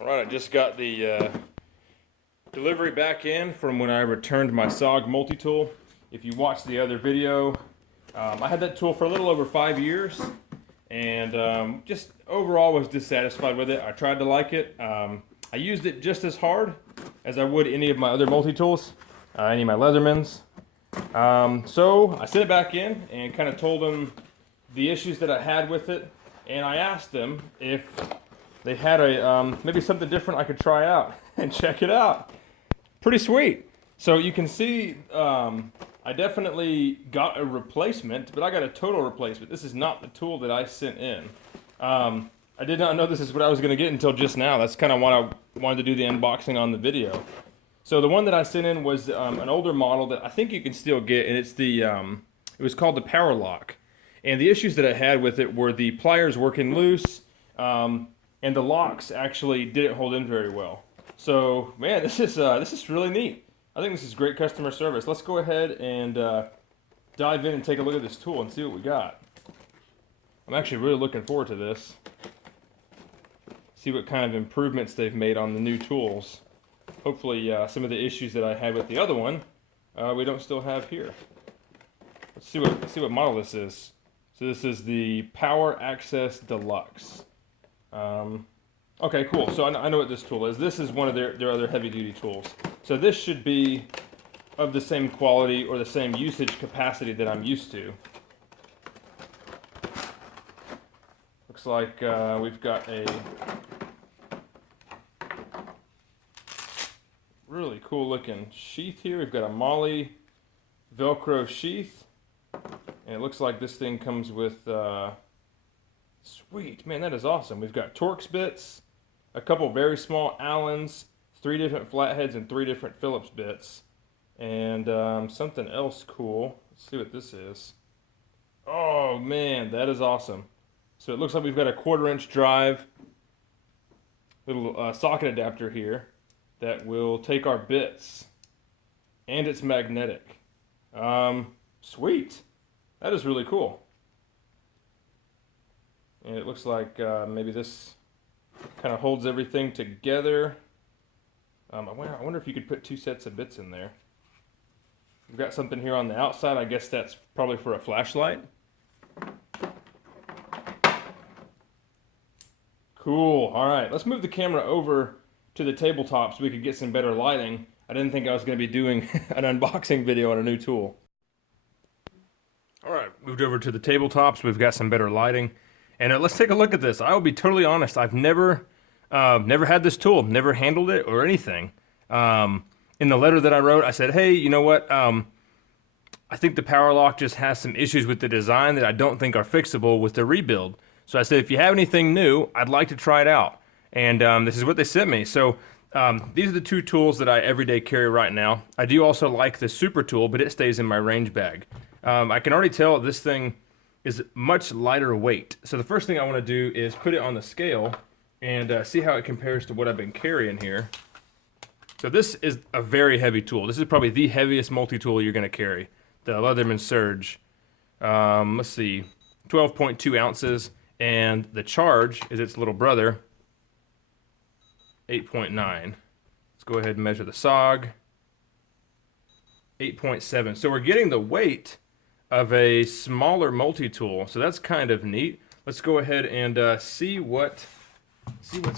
Alright, I just got the delivery back in from when I returned my SOG multi-tool. If you watched the other video, I had that tool for a little over 5 years and just overall was dissatisfied with it. I tried to like it. I used it just as hard as I would any of my other multi-tools, any of my Leathermans. So I sent it back in and kind of told them the issues that I had with it, and I asked them if they had a maybe something different I could try out and check it out. Pretty sweet. So you can see I definitely got a replacement, but I got a total replacement. This is not the tool that I sent in. I did not know this is what I was going to get until just now. That's kind of why I wanted to do the unboxing on the video. So the one that I sent in was an older model that I think you can still get, and it's the it was called the PowerLock. And the issues that I had with it were the pliers working loose, and the locks actually didn't hold in very well. So man, this is really neat. I think this is great customer service. Let's go ahead and dive in and take a look at this tool and see what we got. I'm actually really looking forward to this. See what kind of improvements they've made on the new tools. Hopefully some of the issues that I had with the other one we don't still have here. Let's see what model this is. So this is the PowerAccess Deluxe. Okay, cool. So I know what this tool is. This is one of their other heavy-duty tools. So this should be of the same quality or the same usage capacity that I'm used to. Looks like we've got a really cool looking sheath here. We've got a Molly Velcro sheath, and it looks like this thing comes with sweet, man, that is awesome. We've got Torx bits, a couple very small Allens, 3 different flatheads, and 3 different Phillips bits, and something else cool. Let's see what this is. Oh man, that is awesome. So it looks like we've got a 1/4-inch drive, little socket adapter here that will take our bits, and it's magnetic. Sweet. That is really cool. And it looks like maybe this kind of holds everything together. I wonder if you could put 2 sets of bits in there. We've got something here on the outside. I guess that's probably for a flashlight. Cool. All right, let's move the camera over to the tabletop so we could get some better lighting. I didn't think I was going to be doing an unboxing video on a new tool. All right, moved over to the tabletop so we've got some better lighting. And let's take a look at this. I will be totally honest, I've never had this tool, never handled it or anything. In the letter that I wrote, I said, hey, you know what? I think the PowerLock just has some issues with the design that I don't think are fixable with the rebuild. So I said, if you have anything new, I'd like to try it out. And this is what they sent me. So these are the 2 tools that I everyday carry right now. I do also like the Supertool, but it stays in my range bag. I can already tell this thing is much lighter weight. So the first thing I want to do is put it on the scale and see how it compares to what I've been carrying here. So this is a very heavy tool. This is probably the heaviest multi-tool you're going to carry, the Leatherman Surge. Let's see, 12.2 ounces, and the charge is its little brother, 8.9. Let's go ahead and measure the SOG, 8.7. So we're getting the weight of a smaller multi-tool, so that's kind of neat. Let's go ahead and see what's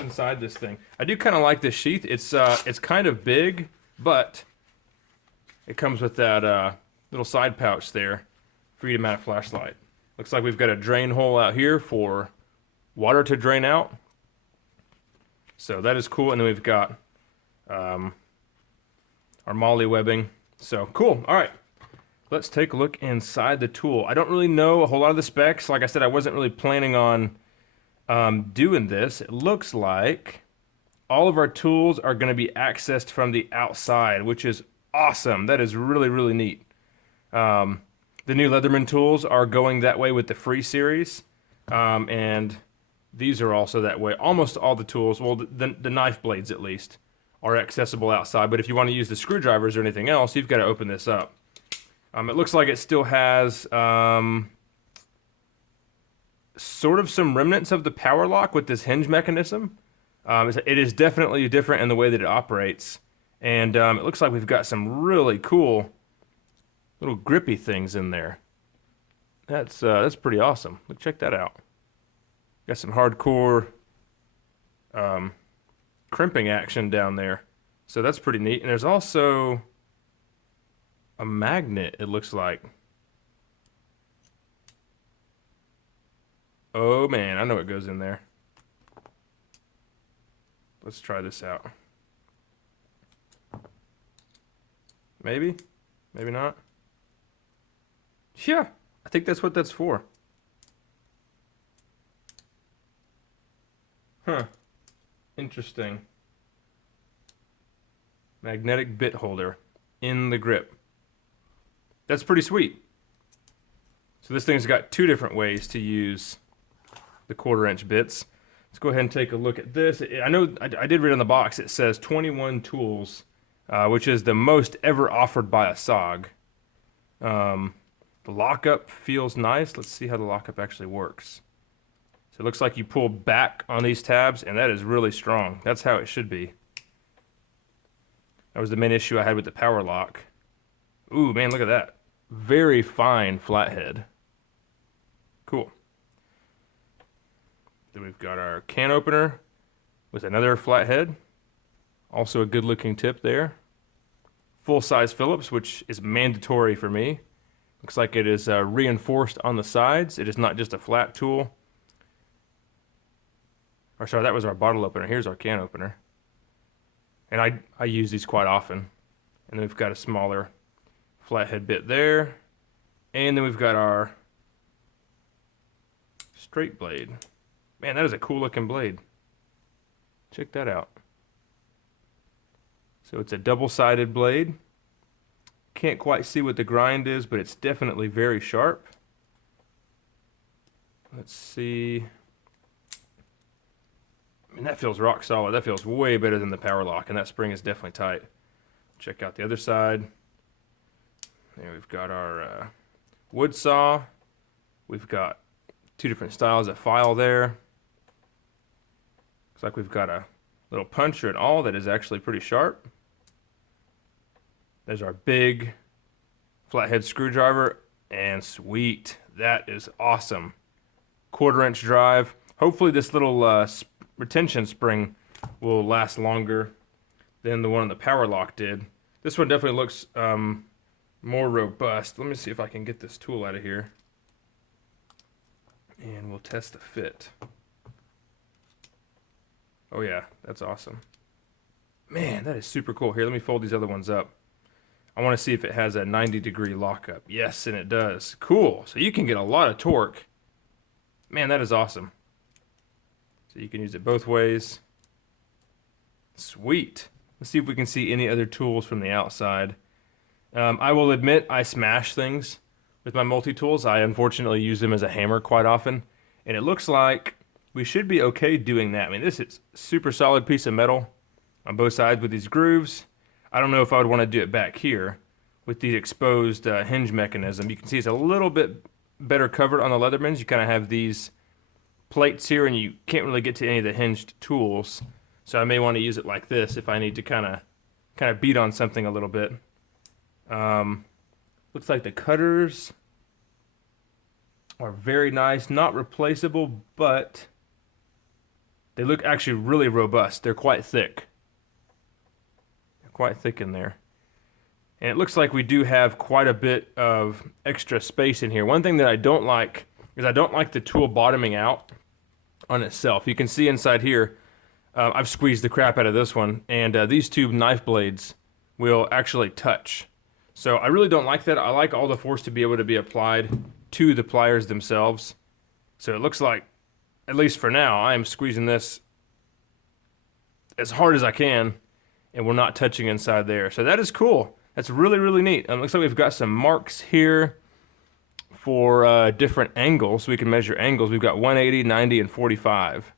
inside this thing. I do kind of like this sheath. It's kind of big, but it comes with that little side pouch there for you to mount a flashlight. Looks like we've got a drain hole out here for water to drain out. So that is cool, and then we've got our Molly webbing. So cool. All right. Let's take a look inside the tool. I don't really know a whole lot of the specs. Like I said, I wasn't really planning on doing this. It looks like all of our tools are going to be accessed from the outside, which is awesome. That is really, really neat. The new Leatherman tools are going that way with the Free series, and these are also that way. Almost all the tools, well, the knife blades at least, are accessible outside. But if you want to use the screwdrivers or anything else, you've got to open this up. It looks like it still has sort of some remnants of the PowerLock with this hinge mechanism. It is definitely different in the way that it operates. And it looks like we've got some really cool little grippy things in there. That's pretty awesome. Look, check that out. Got some hardcore crimping action down there. So that's pretty neat. And there's also a magnet, it looks like. Oh man, I know what goes in there. Let's try this out. Maybe? Maybe not? Yeah, I think that's what that's for. Huh. Interesting. Magnetic bit holder in the grip. That's pretty sweet. So this thing's got two different ways to use the 1/4" bits. Let's go ahead and take a look at this. I know I did read on the box, it says 21 tools, which is the most ever offered by a SOG. The lockup feels nice. Let's see how the lockup actually works. So it looks like you pull back on these tabs, and that is really strong. That's how it should be. That was the main issue I had with the PowerLock. Ooh, man, look at that. Very fine flathead. Cool. Then we've got our can opener with another flathead. Also a good looking tip there. Full-size Phillips, which is mandatory for me. Looks like it is reinforced on the sides. It is not just a flat tool. Or sorry, that was our bottle opener. Here's our can opener. And I use these quite often. And then we've got a smaller flathead bit there. And then we've got our straight blade. Man, that is a cool looking blade. Check that out. So it's a double-sided blade. Can't quite see what the grind is, but it's definitely very sharp. Let's see. I mean, that feels rock solid. That feels way better than the PowerLock, and that spring is definitely tight. Check out the other side. There we've got our wood saw. We've got two different styles of file there. Looks like we've got a little puncher and all that is actually pretty sharp. There's our big flathead screwdriver, and sweet, that is awesome. 1/4" drive. Hopefully this little retention spring will last longer than the one on the PowerLock did. This one definitely looks more robust. Let me see if I can get this tool out of here. And we'll test the fit. Oh yeah, that's awesome. Man, that is super cool. Here, let me fold these other ones up. I want to see if it has a 90-degree lockup. Yes, and it does. Cool. So you can get a lot of torque. Man, that is awesome. So you can use it both ways. Sweet. Let's see if we can see any other tools from the outside. I will admit I smash things with my multi-tools. I unfortunately use them as a hammer quite often. And it looks like we should be okay doing that. I mean, this is a super solid piece of metal on both sides with these grooves. I don't know if I would want to do it back here with the exposed hinge mechanism. You can see it's a little bit better covered on the Leathermans. You kind of have these plates here, and you can't really get to any of the hinged tools. So I may want to use it like this if I need to kind of beat on something a little bit. Looks like the cutters are very nice, not replaceable, but they look actually really robust. They're quite thick. Quite thick in there. And it looks like we do have quite a bit of extra space in here. One thing that I don't like is I don't like the tool bottoming out on itself. You can see inside here, I've squeezed the crap out of this one, and these two knife blades will actually touch. So I really don't like that. I like all the force to be able to be applied to the pliers themselves. So it looks like, at least for now, I am squeezing this as hard as I can, and we're not touching inside there. So that is cool. That's really, really neat. It looks like we've got some marks here for different angles. So we can measure angles. We've got 180, 90, and 45.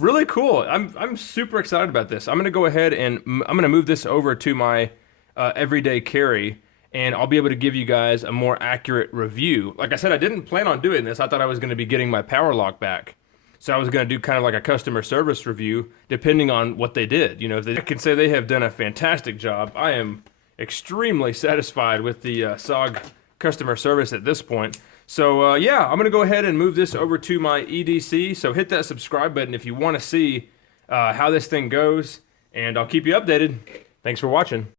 Really cool. I'm super excited about this. I'm going to go ahead and I'm going to move this over to my everyday carry, and I'll be able to give you guys a more accurate review. Like I said, I didn't plan on doing this. I thought I was going to be getting my PowerLock back. So I was going to do kind of like a customer service review, depending on what they did. You know, I can say they have done a fantastic job. I am extremely satisfied with the SOG customer service at this point. So yeah, I'm going to go ahead and move this over to my EDC. So hit that subscribe button if you want to see how this thing goes, and I'll keep you updated. Thanks for watching.